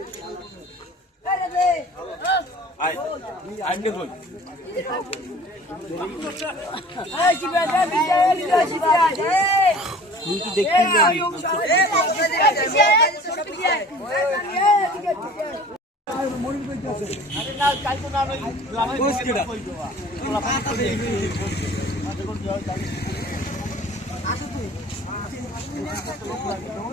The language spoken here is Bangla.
আসো তুই আসো তুমি নেক্সট টাইম লোক লাগবে